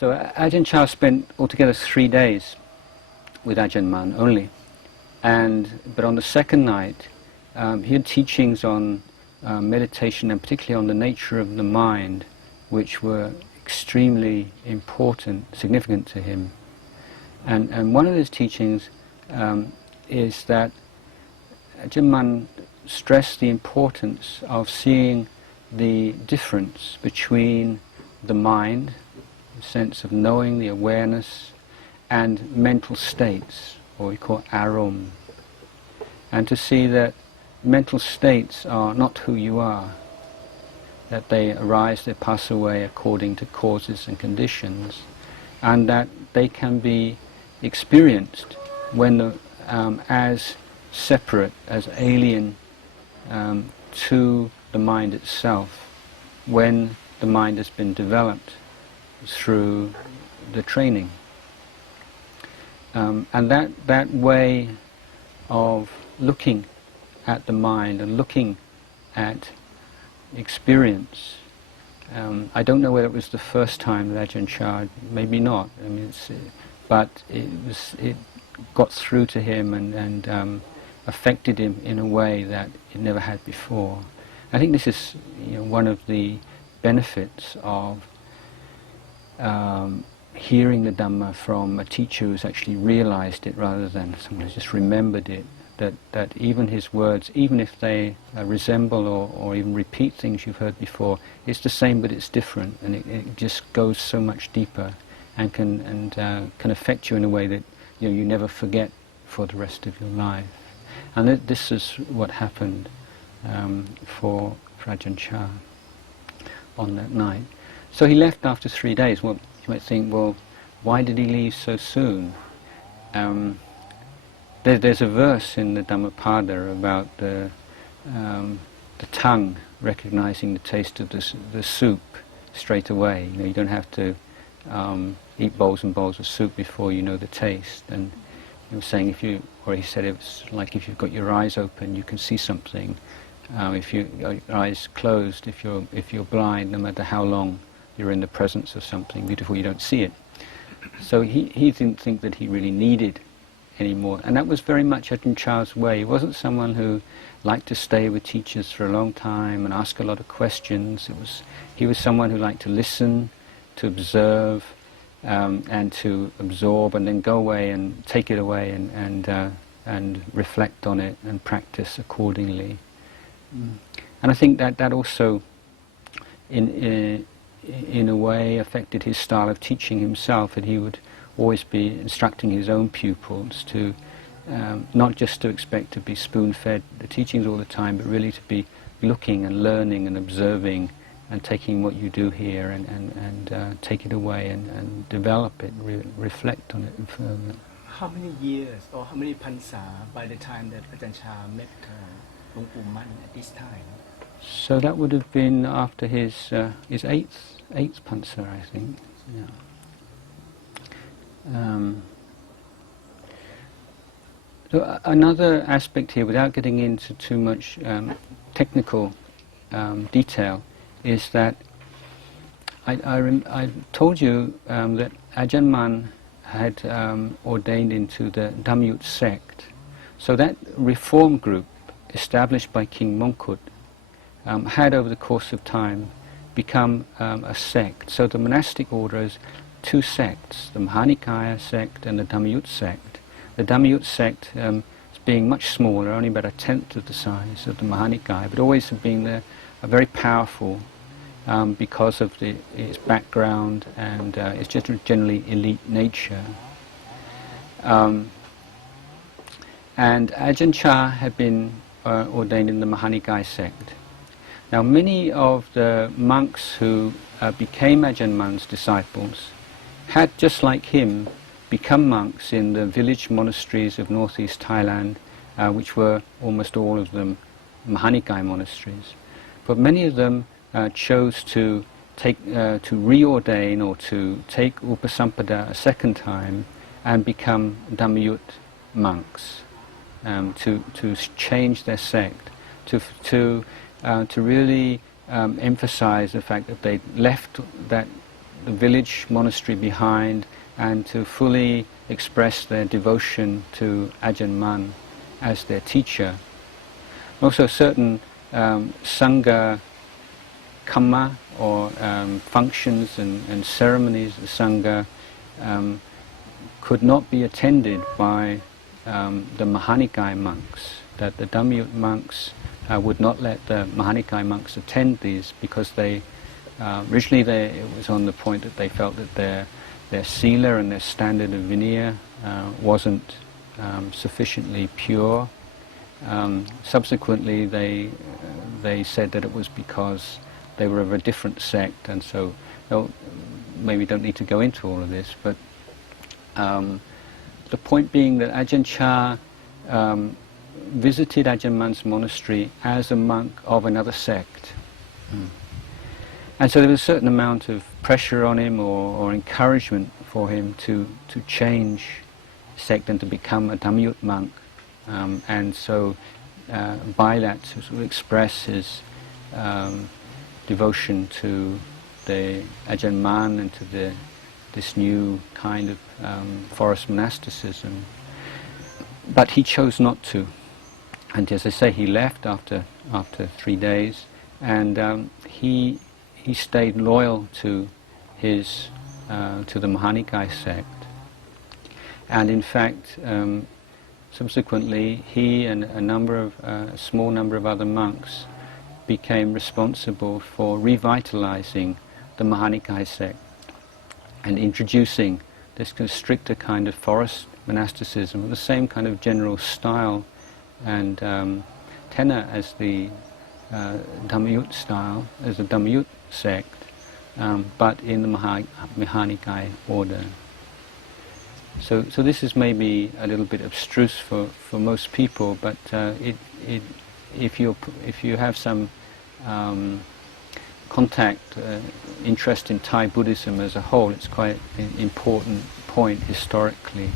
So Ajahn Chah spent altogether 3 days with Ajahn Mun only, but on the second night he had teachings on meditation and particularly on the nature of the mind, which were extremely important, significant to him. And one of his teachings is that Ajahn Mun stressed the importance of seeing the difference between the mind, the sense of knowing, the awareness, and mental states, or we call arom. And to see that mental states are not who you are, that they arise, they pass away according to causes and conditions, and that they can be experienced when as separate, as alien to the mind itself, when the mind has been developed through the training. And that way of looking at the mind and looking at experience, I don't know whether it was the first time that Ajahn Chah, maybe not, I mean, but it got through to him and affected him in a way that it never had before. I think this is one of the benefits of hearing the Dhamma from a teacher who's actually realized it rather than someone who's just remembered it, that even his words, even if they resemble or even repeat things you've heard before, it's the same but it's different, and it just goes so much deeper and can affect you in a way that you never forget for the rest of your life. And this is what happened for Ajahn Chah on that night. So he left after 3 days. Well, you might think, well, why did he leave so soon? There's a verse in the Dhammapada about the tongue recognizing the taste of the soup straight away. You don't have to eat bowls and bowls of soup before you know the taste. And he was saying, he said it's like if you've got your eyes open, you can see something. If your eyes closed, if you're blind, no matter how long you're in the presence of something beautiful, you don't see it. So he didn't think that he really needed any more, and that was very much Ajahn Chah's way. He wasn't someone who liked to stay with teachers for a long time and ask a lot of questions. He was someone who liked to listen, to observe, and to absorb, and then go away and take it away and reflect on it and practice accordingly. And I think that also, in a way, affected his style of teaching himself, that he would always be instructing his own pupils to not just to expect to be spoon-fed the teachings all the time, but really to be looking and learning and observing and taking what you do here and take it away and develop it, reflect on it further. How many years or how many pansa by the time that Ajahn Chah met Luang Pu Man at this time? So that would have been after his eighth pansa, I think. Yeah. So another aspect here, without getting into too much technical detail, is that I told you that Ajahn Mun had ordained into the Dhammyut sect. So that reform group established by King Mongkut had over the course of time become a sect. So the monastic order is 2 sects, the Mahanikaya sect and the Dhammyut sect. The Dhammyut sect being much smaller, only about 1/10 of the size of the Mahanikaya, but always being a very powerful because of its background and its just generally elite nature. And Ajahn Chah had been ordained in the Mahanikaya sect. Now many of the monks who became Ajahn Mun's disciples had, just like him, become monks in the village monasteries of northeast Thailand, which were almost all of them Mahanikaya monasteries. But many of them chose to reordain or to take Upasampada a second time and become Dhammyut monks, to change their sect, to really emphasize the fact that they left that the village monastery behind and to fully express their devotion to Ajahn Mun as their teacher. Also certain Sangha kamma, or functions and ceremonies of Sangha could not be attended by the Mahanikai monks, that the Dhammayut monks would not let the Mahanikai monks attend these because they, originally it was on the point that they felt that their sila and their standard of vinaya wasn't sufficiently pure. Subsequently they said that it was because they were of a different sect, and so maybe don't need to go into all of this, but the point being that Ajahn Chah visited Ajahn Mun's monastery as a monk of another sect. And so there was a certain amount of pressure on him or encouragement for him to change sect and to become a Dhammayut monk. And so by that to sort of express his devotion to the Ajahn Mun and to this new kind of forest monasticism. But he chose not to. And as I say, he left after 3 days, and he stayed loyal to the Mahanikai sect. And in fact, subsequently, he and a small number of other monks became responsible for revitalizing the Mahanikai sect and introducing this kind of stricter kind of forest monasticism with the same kind of general style and tenor as the Dhammayut style, as the Dhammayut sect, but in the Mahanikai order. So this is maybe a little bit abstruse for most people, but if you have some contact, interest in Thai Buddhism as a whole, it's quite an important point historically.